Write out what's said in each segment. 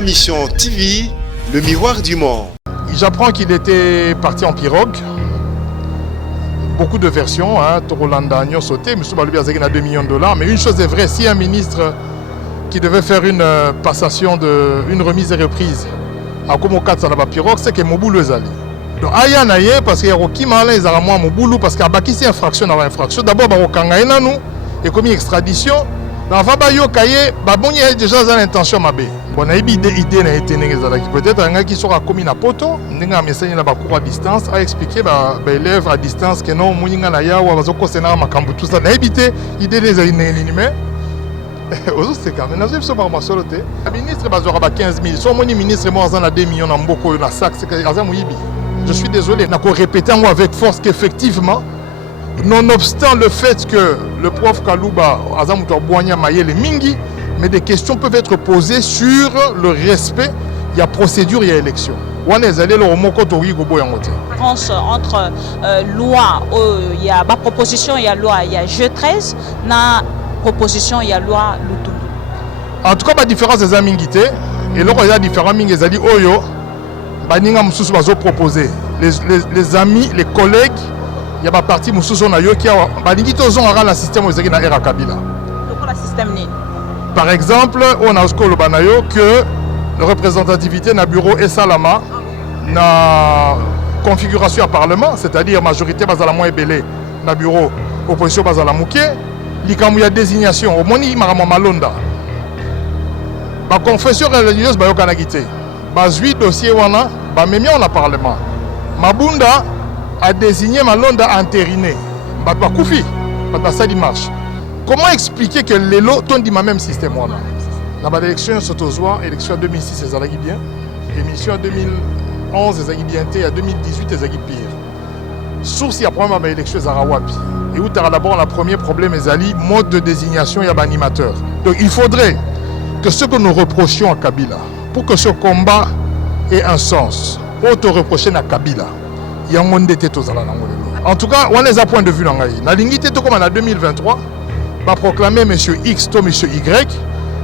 Ma Mission TV, le miroir du monde. J'apprends qu'il était parti en pirogue. Beaucoup de versions, Torolanda a sauté, M. Baloubi a 2 millions de dollars. Mais une chose est vraie, si un ministre qui devait faire une passation, une remise et reprise à Komokat Salaba pirogue, c'est que Moboulou est allé. Donc, Aya Naye, parce qu'il y a Roki Malin, ils ont Moboulou, parce qu'il y a Bakissi infraction dans infraction. D'abord, Barokanga nous, et comme extradition. Dans Fabayo Kaye, il y a déjà l'intention mabé. On a eu une idée peut-être un gars qui sera commis à poto, un a message na cours à distance, a expliqué élèves à distance que non, moninga na ya ou azoko sena makambu tout ça. Na évité idée des inanimés. Ozo c'est quand même nazif so par ma soloté. Le ministre bazora ba 15 000. Son moni ministre moi en a 2 millions en mboko na sac c'est azam yibi. Je suis désolé, n'a ko répéter moi avec force qu'effectivement nonobstant le fait que le prof Kalouba, mais des questions peuvent être posées sur le respect, il y a procédure, il y a élection. Entre loi, il y a ma proposition, il y a loi, il y a jeu 13, na proposition, il y a loi Lutundu. En tout cas, la différence des amingité, et là, il y a différents ming, ils ont dit, Oyo, Baninga Moussous va proposer. Les amis, les collègues, il y a des partis qui ont un système où il y a un Kabila. Par exemple, on a que la représentativité dans le bureau et Salama, dans la configuration à parlement, c'est-à-dire majorité dans le belé dans le bureau, opposition dans la mouké, il y a désignation, au moins il y a Malonda. La confession religieuse, il y a un dossier, il y a un parlement. Mabunda a désigné Malonda entériné. Batba Koufi, Batba Sadi marche. Comment expliquer que les lots ont dit même système là? Dans l'élection Sotozoa, élection 2006, c'est Zalagi bien. Émission 2011, c'est Zalagi bien. Et 2018, c'est Zalagi pire. Source, il y a problème avec l'élection Zarawapi. Et où tu as d'abord le premier problème, c'est mode de désignation, il y a un animateur. Donc il faudrait que ce que nous reprochions à Kabila, pour que ce combat ait un sens, auto-reprocher à Kabila. Il y a un monde d'été aux Alana. En tout cas, on les a point de vue dans la ligne comme en 2023, va proclamer M. X, M. Y,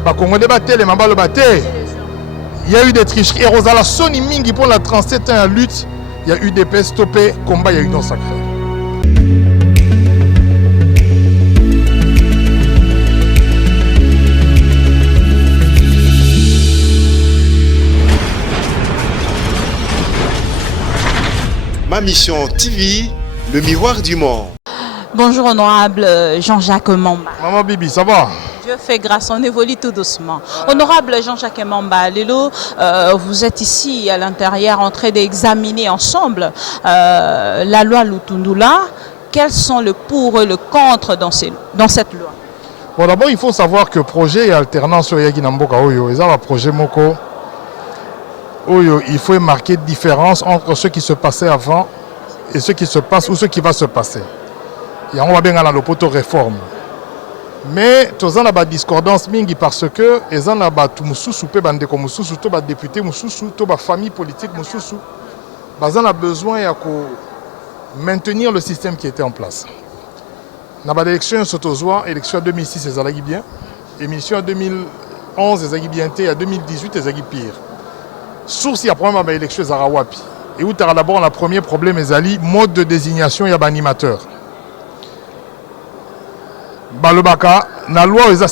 va qu'on débattre les membres le battre. Il y a eu des tricheries. Et Rosala Sony Mingi pour la 37 ans en lutte, il y a eu des paix stoppées, combat, il y a eu non sacré. Ma Mission TV, le miroir du monde. Bonjour honorable Jean-Jacques Mamba. Maman Bibi, ça va? Dieu fait grâce, on évolue tout doucement. Honorable Jean-Jacques Mamba, Lelo, vous êtes ici à l'intérieur en train d'examiner ensemble la loi Lutundula. Quels sont le pour et le contre dans cette loi? Bon, d'abord, il faut savoir que projet et alternance sur Yaginamboka Oyo, ils ont un projet Moko. Il faut marquer différence entre ce qui se passait avant et ce qui se passe ou ce qui va se passer. Et on va bien dans le poteau réforme. Mais tous en a des discordances mingi parce que ils en a tout mususu pe bande comme mususu to ba député mususu to ba famille politique mususu. Bazan a besoin de maintenir le système qui était en place. Dans l'élection Sotozoa, élection 2006 c'est Zalagi bien, émission 2011 c'est Zalagi bien et 2018 c'est Zalagi pire. Source, il y a un problème avec l'élection Zarawapi. Et où tu as d'abord le premier problème, c'est mode de désignation, il y a un animateur. Balobaka, dans la loi, il y a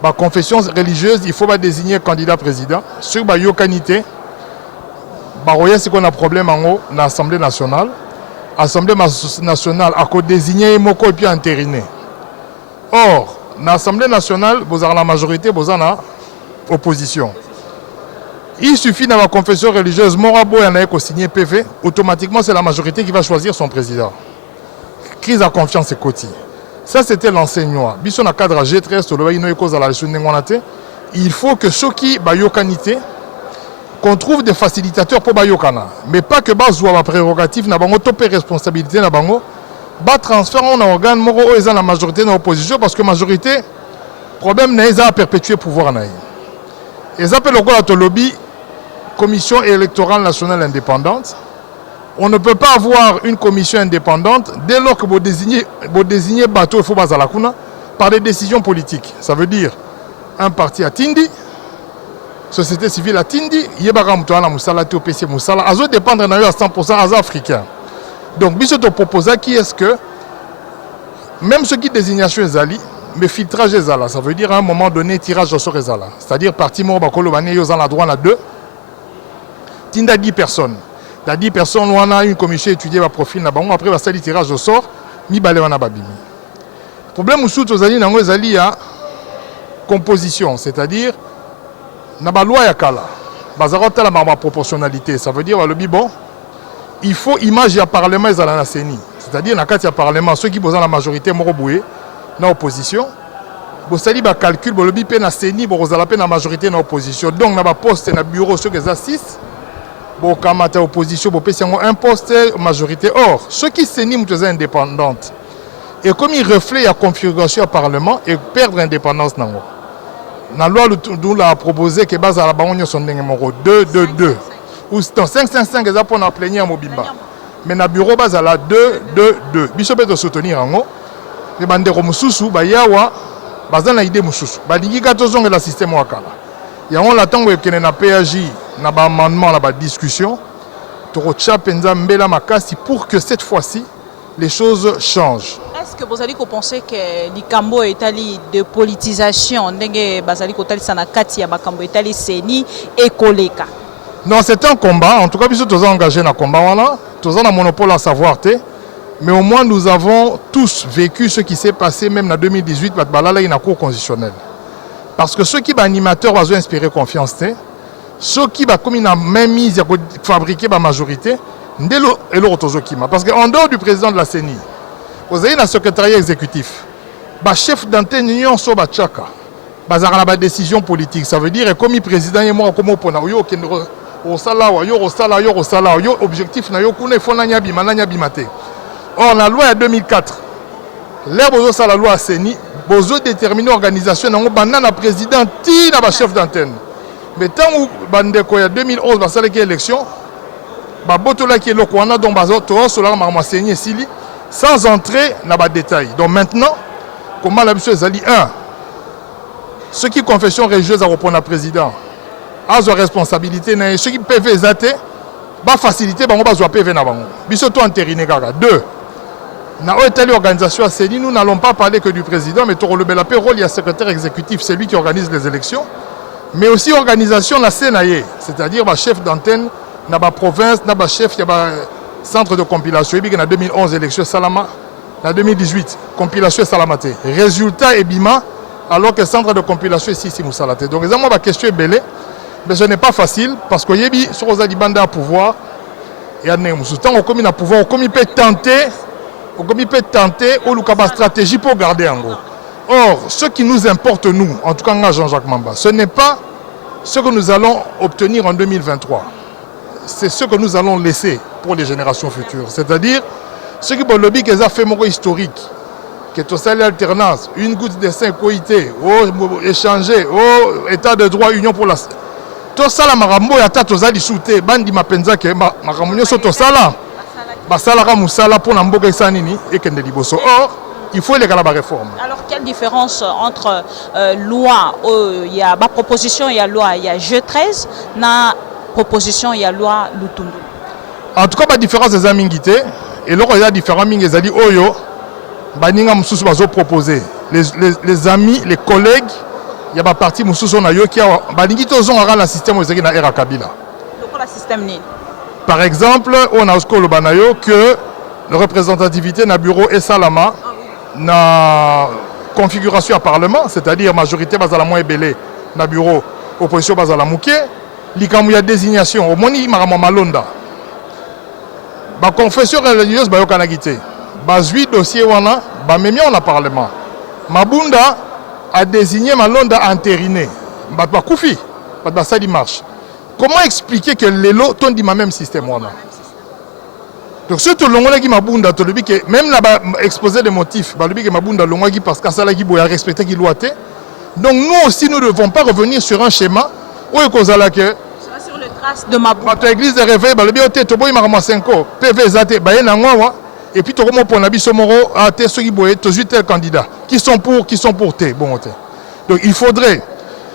la confession religieuse, il faut désigner candidat président. Sur la yokanité, il y a un problème dans l'Assemblée nationale. L'Assemblée nationale a désigné Moko et puis entériné. Or, dans l'Assemblée nationale, vous avez la majorité, vous avez l'opposition. Il suffit dans la confession religieuse, Morabo y en a signé PV, automatiquement c'est la majorité qui va choisir son président. Crise à confiance et côté. Ça c'était l'enseignement. Bisson a cadre G13, il faut que ceux qui bayokanité, qu'on trouve des facilitateurs pour bayokana. Mais pas que bazoua la prérogative, n'a pas topé responsabilité, n'a pas transfert en organe, moro est la majorité dans l'opposition parce que majorité, problème n'est pas à perpétuer le pouvoir. Ils appellent le lobby commission électorale nationale indépendante. On ne peut pas avoir une commission indépendante dès lors que vous désignez bateau il faut par des décisions politiques. Ça veut dire un parti à Tindi, société civile a tindi yebaka mutu wana musala te opesi musala azo dépendre na yo à 100% aza africain. Donc biso to proposa qui est-ce que même ceux qui désignation ezali mais filtrage ezala, ça veut dire à un moment donné tirage au sort ezala. C'est-à-dire parti mo bakolo bané yo za la droit na 2 tinda 10 personnes. Dans 10 personnes on a une commission étudiée va profil na bango après va sali tirage au sort mi balé wana babimi. Problème mususu tozali nango ezali ya composition, c'est-à-dire na ba loi ya kala bazara tala ma proportionnalité, ça veut dire balobi bon il faut image ya parlement ezala na seni, c'est-à-dire na kati ya parlement ceux qui posent la majorité moko boye na opposition bosali ba calcul bolobi pe na seni bozala pe na majorité na opposition, donc na ba poste na bureau ceux qui za 6 bo kamata opposition bo pesi yango un poste majorité. Or ceux qui seni mutu indépendante et comme il reflète la configuration du Parlement et perdre l'indépendance. La loi a proposé que base à la banque sont 2-2-2 ou 5-5-5 ils pour plénière mobimba. Mais na bureau base à la 2-2-2. Bishop peut soutenir en haut. Les bandero mususu ba yawa baza na idée mususu. Ba dingi katozonga la système wakala. Ya on l'attend que na PAJ na ba amendement la ba discussion. Toro chapenza mbela makasi pour que cette fois-ci les choses changent. Est-ce que vous allez penser que Likambo est allé de politisation, ndenge bazali ko talisa na kati ya bakambo est allé seni et koleka? Non, c'est un combat. En tout cas, nous sommes engagés dans le combat. Nous avons un monopole à savoir. Mais au moins, nous avons tous vécu ce qui s'est passé même en 2018, là, il y a une cour constitutionnelle. Parce que ceux qui sont animateurs ont inspiré confiance. Ceux qui ont comme une même mise à fabriquer la majorité, parce qu'en dehors du président de la CENI, vous avez un secrétariat exécutif, le chef d'antenne union sur le Tchaka, la décision politique. Ça veut dire que comme le président est mort, comme objectif, or, la loi de 2004, l'herbe de la loi CENI, vous déterminer l'organisation de la président et le chef d'antenne. Mais tant que en 2011, il y a une élection, sans entrer dans les détails. Donc maintenant, comment la mission est 1. Ceux qui confession religieuse à reprendre le président, ont une responsabilité. Ceux qui peuvent exater, va faciliter, ils vont PV. Ils sont entériné. 2. Dans l'organisation CENI, nous n'allons pas parler que du président, mais pour le rôle, il y a le secrétaire exécutif, c'est lui qui organise les élections. Mais aussi l'organisation de la CNAE, c'est-à-dire le chef d'antenne, dans la province, dans le chef, il y a centre de compilation. Il y a 2011 élection Salama, en 2018 compilation Salamate. Résultat est Bima, alors que le centre de compilation est ici Moussalate. Donc la question est belle, mais ce n'est pas facile parce que Yebi sur les bandes à pouvoir et à Némoussoutan, on commis à pouvoir, on peut tenter, ou une stratégie pour garder en gros. Or, ce qui nous importe, nous, en tout cas Jean-Jacques Mamba, ce n'est pas ce que nous allons obtenir en 2023. C'est ce que nous allons laisser pour les générations futures. C'est-à-dire, ce qui est le lobby qui a fait mon historique, qui est au salaire d'alternance, une goutte de sang coïté, échanger, état de droit, union pour la... Tout ça, la marambo, il y a tout ça, il bandi mapenza que marambo, c'est tout ça là. Basala Moussala pour Namboga et Sanini et Kendeliboso. Or, il faut les gars la réforme. Alors, quelle différence entre loi, il y a ma proposition, il y a loi, il y a G13, na proposition, il y a loi Lutundu? En tout cas, la différence des amingité, et là, il y a différents ming, ils ont dit, Oyo, Baninga Moussous va proposer. Les amis, les collègues, il y a une partie Moussous qui a Baningi Tozon a un système où il y a un Kabila. Le système ni. Par exemple, on a aussi le Banayo que la représentativité dans le bureau et Salama, na configuration à parlement, c'est-à-dire majorité basala moins belé na bureau, opposition basala mouké, likamu ya désignation, au moins il marama malonda. Ba confession religieuse ba yokanagité. Ba 8 dossiers wana, ba memia on a parlement. Mabunda a désigné malonda entériné. Ba koufi, ba ça marche. Comment expliquer que les lots ont dit ma même système wana? Donc surtout l'ongolais qui mabunda to lebi que même là exposé des motifs ba lebi que mabunda l'ongolais parce que ça là qui boya respecter qui loi. Donc nous aussi nous ne devons pas revenir sur un schéma où ekozala que sur le trace de mabunda. Notre église de réveil ba lebi oté to boy marama 5 ans PV zate ba yena ngwa et puis to komo pona biso moro a té ceux qui boye to tel candidat qui sont pour té bon té. Donc il faudrait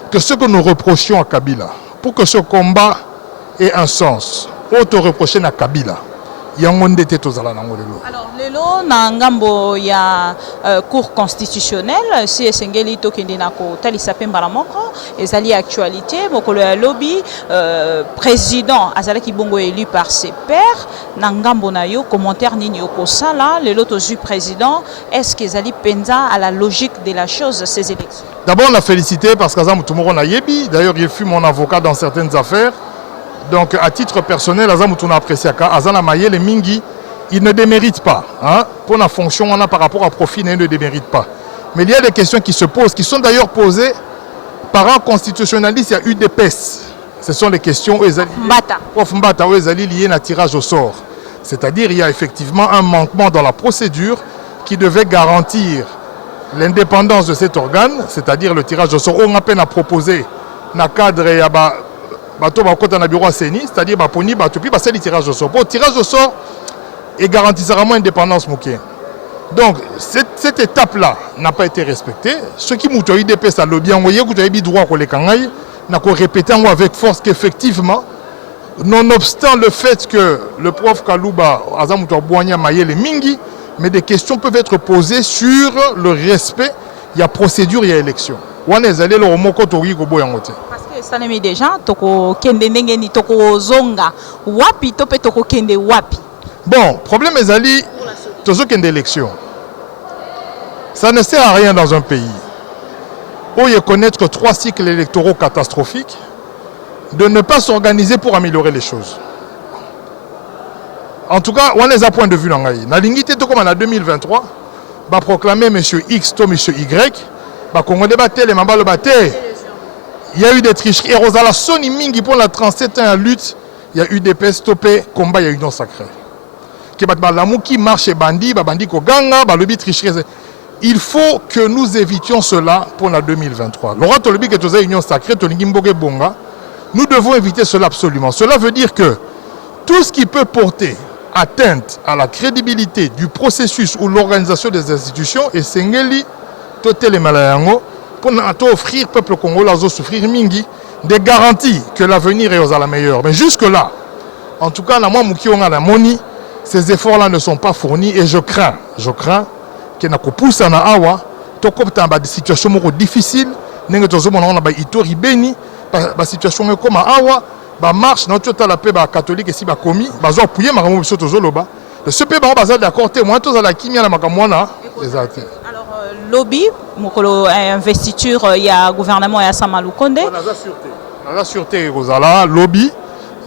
que ce que nous reprochions à Kabila pour que ce combat ait un sens. Auto reprocher na Kabila. Yango ndete tozala nango lelo. Alors lelo na ngambo ya cour constitutionnelle si esengeli tokende na ko talisa pemba la moko ezali actualité mokolo ya lobby président azalaki bongo élu par ses pairs na ngambo na yo commentaire nini okosala lelo tozu président est-ce que ezali penza à la logique de la chose ces élections? D'abord on a félicité parce qu'Azam Tumoro na yebi, d'ailleurs il fut mon avocat dans certaines affaires. Donc, à titre personnel, Azamoutouna Apresiaka, Azana Maye, les Mingi, il ne démérite pas. Hein? Pour la fonction, on a par rapport à profit, il ne démérite pas. Mais il y a des questions qui se posent, qui sont d'ailleurs posées par un constitutionnaliste, il y a eu des PES. Ce sont les questions Prof Mbata, liées à un tirage au sort. C'est-à-dire il y a effectivement un manquement dans la procédure qui devait garantir l'indépendance de cet organe, c'est-à-dire le tirage au sort. On a peine à proposer dans le cadre de bureau c'est-à-dire le tirage au sort. Pour le tirage au sort, il garantira moins l'indépendance. Donc, cette étape-là n'a pas été respectée. Ce qui m'a dit que ça lobby, on a droit à les kangaï, n'a qu'à répéter avec force qu'effectivement, nonobstant le fait que le prof Kalouba, Azamoutou Boigna Maye les Mingi, mais des questions peuvent être posées sur le respect. Il y a procédure, il y a élection. On est allé le remoko tori gobo yangote. Parce que ça n'est déjà toko kende ndengeni toko zonga wapi tope toko kende wapi. Bon, problème est allé tozo kende élection. Ça ne sert à rien dans un pays où il y a connaître 3 cycles électoraux catastrophiques de ne pas s'organiser pour améliorer les choses. En tout cas, on est à point de vue dans la lingité comme en 2023, va proclamer M. X to M. Y. Congo débatté, les mambas le battaient. Il y a eu des tricheries. Et Rosala Soni Mingi pour la 37 ans à lutte, il y a eu des pèses stoppées, combat, il y a eu union sacrée. Qui marche bandit, bandit koganga, le tricherie. Il faut que nous évitions cela pour la 2023. Laurent Tolobi que tu as union sacrée, bonga. Nous devons éviter cela absolument. Cela veut dire que tout ce qui peut porter atteinte à la crédibilité du processus ou l'organisation des institutions est Sengeli. Pour offrir au peuple congolais à souffrir mingi des garanties que l'avenir est aux la meilleure. Mais jusque-là, en tout cas, ces efforts-là ne sont pas fournis et je crains qu'il n'y ait pousse à awa, des situations difficiles, des situations comme awa, marche, notre la paix catholique et si commis, appuyer ma ce pays est d'accord, moi, tous à la kimia la makamwana, lobby, mokolo investiture, il y a gouvernement et à Samalou Konde. La sûreté, lobby,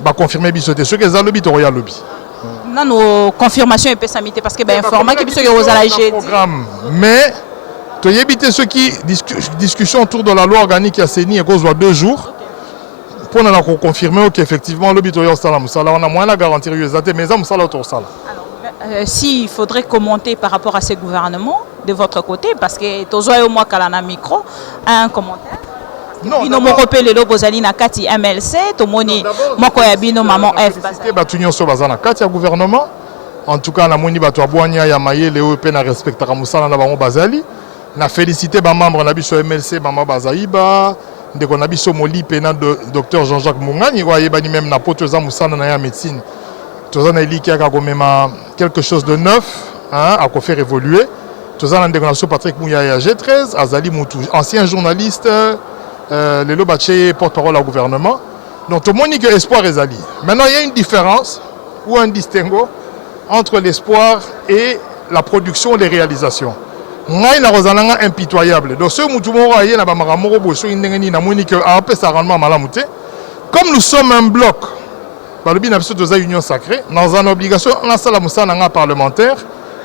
va confirmer bisoté. Ce que les lobby, tu as lobby. Non, nos confirmations et pessamité parce que ben informer que biso que la programme. Mais tu as évité ce qui discussion autour de la loi organique qui a saigné et cause 2 jours. Pour nous confirmer qu'effectivement lobby tu as salam sala on a moins la garantie mais ça musala autour sala. S'il faudrait commenter par rapport à ces gouvernements de votre côté, parce que Tozoa et moi, Kalana Micro, un commentaire. Non, nous avons repéré le Bozali Nakati MLC, Tomoni, Moko Yabino, Maman F. Batunion Sobazana Kati, gouvernement. En tout cas, Namoni Batouabouania, Yamaye, Léo Pena, respecte Ramoussala, Nabaron Bazali. Na félicité les membres de MLC, Maman Bazaïba, de Konabiso Moli, Pena, docteur Jean-Jacques Moungani, même Napoto Zamoussana, Naya médecine. Quelque chose de neuf à faire évoluer. Patrick Mouyaya G13, Azali Moutou, ancien journaliste, Lelo Baché, porte-parole au gouvernement. Donc tout le monde dit que l'espoir est Ali. Maintenant, il y a une différence ou un distinguo entre l'espoir et la production et les réalisations. Il y a une impitoyable. Donc ce comme nous sommes un bloc, dans union sacrée, dans une obligation, on a la moussala parlementaire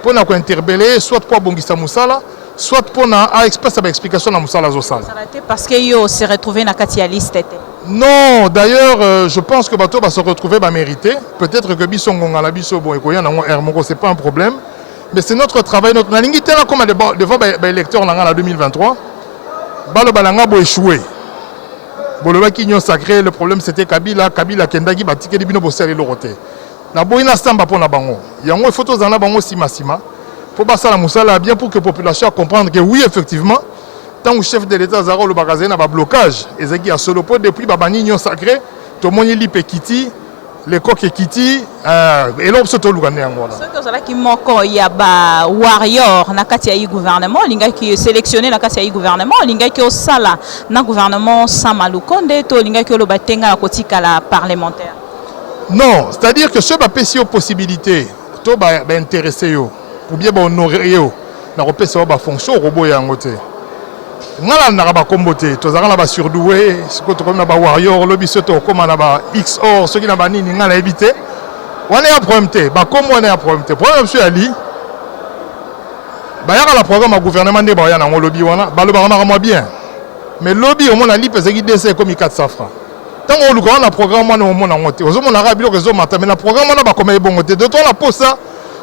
pour nous interpeller, soit pour Bongissa Moussala, soit pour nous expresser une explication dans Moussala Zosala. Parce qu'il s'est retrouvé dans la liste. Non, d'ailleurs, je pense que Bato va se retrouver mérité. Peut-être que Bissongonga la Bisso, bon, ce n'est pas un problème. Mais c'est notre travail, notre ligne. Comme devant les électeurs en 2023, Balanga a échoué. Union sacrée, le problème c'était Kabila Kendagi Batike Libino Bossel et Loroté. Na boina samba pour na bango. Yango photos en bango sima. Pour passer la moussala bien pour que la population comprenne que oui effectivement tant que chef de l'État Zaro le bagazé na ba blocage ezaki ya solo po depuis ba banignon sacré to moni lipe kiti les coques kiti et l'homme se tolu gagné ngona ce que cela qui moko ya ba warrior na kati ya gouvernement linga qui sélectionné na kati ya gouvernement linga qui osala na gouvernement Samalukonde to linga qui lo batenga na kotika la parlementaire. Non, c'est-à-dire que ceux qui ont possibilité to ba intéressé yo pour bien honorer yo na repesa ba fonction robot ya ngote ngala na ba kombote to zaka na ba surdoué ce que to comme na ba warrior lo biso to comme na ba XOR ceux qui na ba nini ngala éviter wana ya problème te ba comme wana ya problème te problème monsieur Ali ba ya la programme gouvernement de ba ya na lobby wana ba lo ba ma bien mais lobby au monde ali pesa ki DC comme 400 francs tant on le na programme wana au monde na ngote ozo mona rabilo rezo mata mais na programme wana ba comme bon ngote de to la posa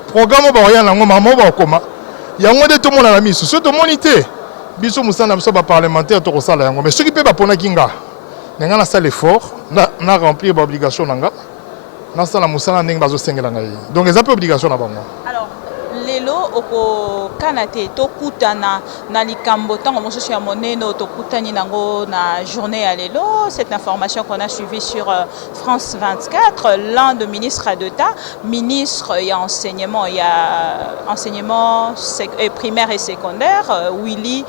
programme ba ya na ngoma mo ba koma ya ngode to mona la miso so to monité biso musana biso ba parlementaire to kosala yango mais ceux qui peut ba pona kinga nga na sala effort na remplir ba obligation nanga na sala musana ndenge bazo sengela ngai donc les obligation na bango. Alors lelo oko kanate to kutana na likambo tango mosusu ya moneno to kutani nango na journée à lelo cette information qu'on a suivie sur France 24 l'un de ministre d'État ministre il y a enseignement enseignement primaire et secondaire Willy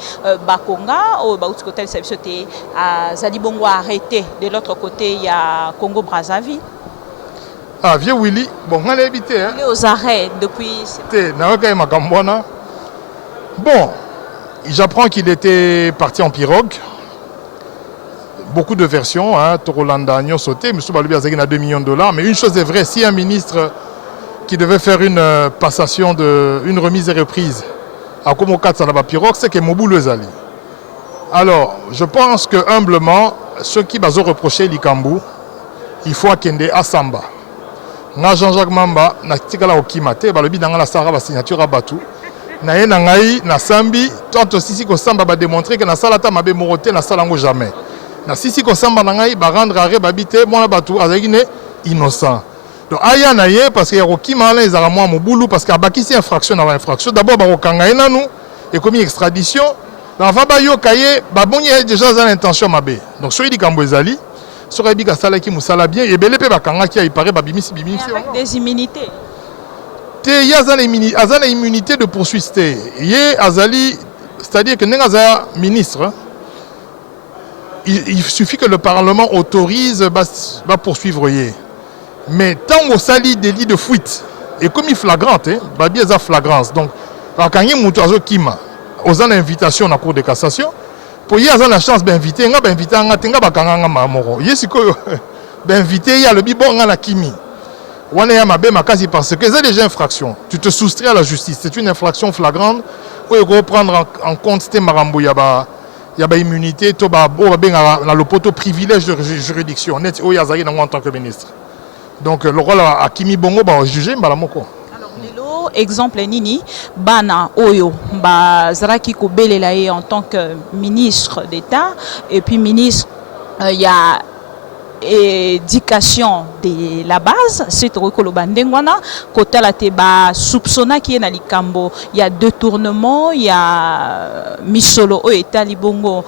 Bakonga au bauti côté service te azali bongo arrêté de l'autre côté il y a Congo Brazzaville. Ah, vieux Willy, bon, on a évité. Il est aux arrêts depuis. Bon, j'apprends qu'il était parti en pirogue. Beaucoup de versions, hein, Torolanda, Nyon sauté, M. Baloubi a $2 millions. Mais une chose est vraie, si un ministre qui devait faire une passation, une remise et reprise à Komokat Salaba pirogue, c'est que Mobou le Zali. Alors, je pense que humblement, ceux qui ont reproché l'Ikambu, il faut akende à Samba. Na Jean-Jacques Mamba na tikala okimate balobi nanga la sara ba signature à Batu na ye na ngai na sambi tant sisi ko samba ba démontrer que na salata mabe moroté na salango jamais na sisi ko samba na ngai ba rendre arrêt babité mona Batu azaki ne innocent donc aya na ye parce que ya kokima la ezala moi mobulu parce que abakisi infraction na infraction d'abord ba kokanga ye nanu et commis extradition na va ba yo kaye ba bonye déjà za l'intention mabe donc soyi dikambo ezali avec des immunités. Il y a une immunité de poursuite. C'est-à-dire que les ministre, il suffit que le Parlement autorise va poursuivre. Mais tant qu'on salit délit de fuite, et comme il flagrante, il y a flagrance. Donc, quand il y a une invitation à la Cour de cassation, pour y avoir la chance d'inviter, on a invité un bakanga mamoro. Yesiko d'inviter y a le bibon à la kimi. On est à ma makasi parce que c'est déjà infraction. Tu te soustrais à la justice. C'est une infraction flagrante. Où il faut prendre en compte ces marambo y a immunité, to ba le poteau privilège de juridiction. Net o yazari en tant que ministre. Donc le rôle à kimi bongo ba juger malamoko. Exemple nini bana oyo bazaraki ko belela en tant que ministre d'État et puis ministre il y a éducation de la base c'est rekolo bandengwana kotala te ba soupçonna qui est na likambo il y a détournement il y a misolo o eta libongo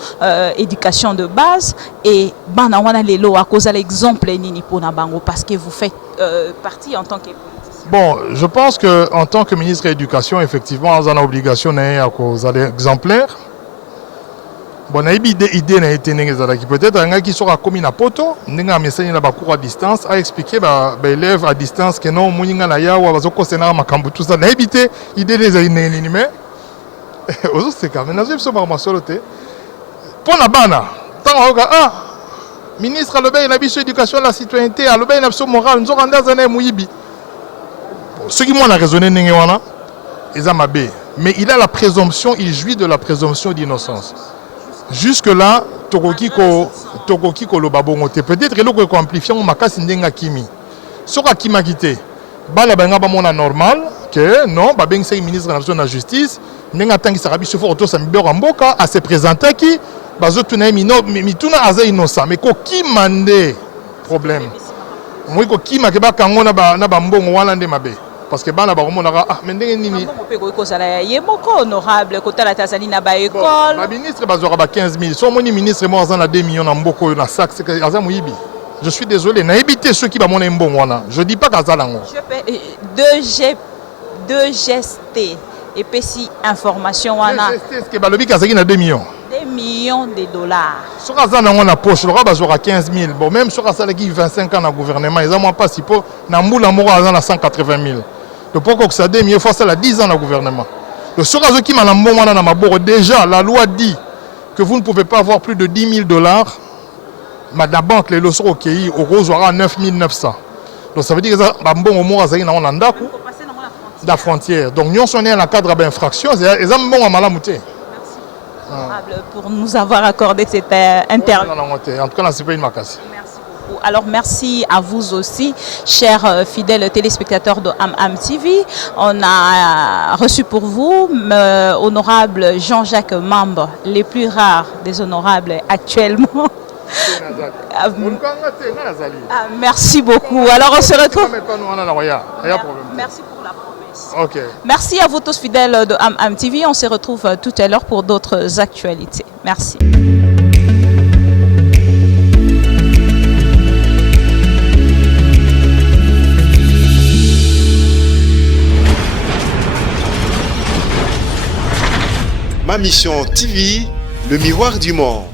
éducation de base et bana wana lelo a cause l'exemple nini pona bango parce que vous faites partie en tant que bon, je pense qu'en tant que ministre de l'Éducation, effectivement, on a l'obligation d'aller exemplaire. Bon, on a une idée qui peut-être un gars qui sera commis à poto, on a message dans cours à distance, à expliquer aux élèves à distance que non, moninga na ya ou bazoko sena makambu tout ça. On a évité l'idée des inanimés. Aux autres c'est quand même nazib so ma soloté. Pour la bana, tant ministre le bain na biso éducation la citoyenneté, le bain na biso morale, nous avons des années mouyibi. Ce qui m'a raisonné, mais il a la présomption, il jouit de la présomption d'innocence. Jusque-là, Tokoki ko babongote. Peut-être que l'on amplifie mon makasi ndenga kimi. Sora kima kité. Bala banga ba mona normal que non, ba beng c'est ministre de la justice, ndenga tangi sarabi se auto sa mibero mboka à se présenter qui bazo tuna mituna aza innocent mais ko kimande problème. Moi ko kima ke ba kangona ba na ba mbongo wana nde mabe. parce que bana bakomonaka ah mais ndenge nini honorable côté la Tanzanie na ba école ba ministre bazwaka ba 15 000 so moni ministre mo aza na 2 millions na mboko na sac c'est que aza moyibi. Je suis désolé na éviter ceux qui ba mona mbongo wana je dis pas kaza nango 2GST et puis si information wana est-ce que balobi kazaki na 2 millions 2 millions de dollars. Ce qui est dans la poche, le roi a 15 000. Bon, même ce qui a 25 ans dans le gouvernement, ils n'ont pas si peu. Dans le moule, il y a 180 000. Le pourquoi que ça a il faut ça 10 ans dans le gouvernement. Le ce qui m'a déjà, la loi dit que vous ne pouvez pas avoir plus de 10 000 dollars. Mais la banque, les leçons au pays, au rose aura 9 900. Donc ça veut dire que ça a bon au moins dans la frontière. Donc nous sommes dans le cadre d'infraction, ils ont bon à malamouté. Pour nous avoir accordé cette interview. En tout cas, c'est pas une macasse. Merci beaucoup. Alors merci à vous aussi, chers fidèles téléspectateurs de AM TV. On a reçu pour vous honorable Jean-Jacques Mamba, les plus rares des honorables actuellement. Merci beaucoup. Alors on se retrouve. Merci pour la promesse. Okay. Merci à vous tous fidèles de AM TV. On se retrouve tout à l'heure pour d'autres actualités. Merci. Ma mission TV, le miroir du monde.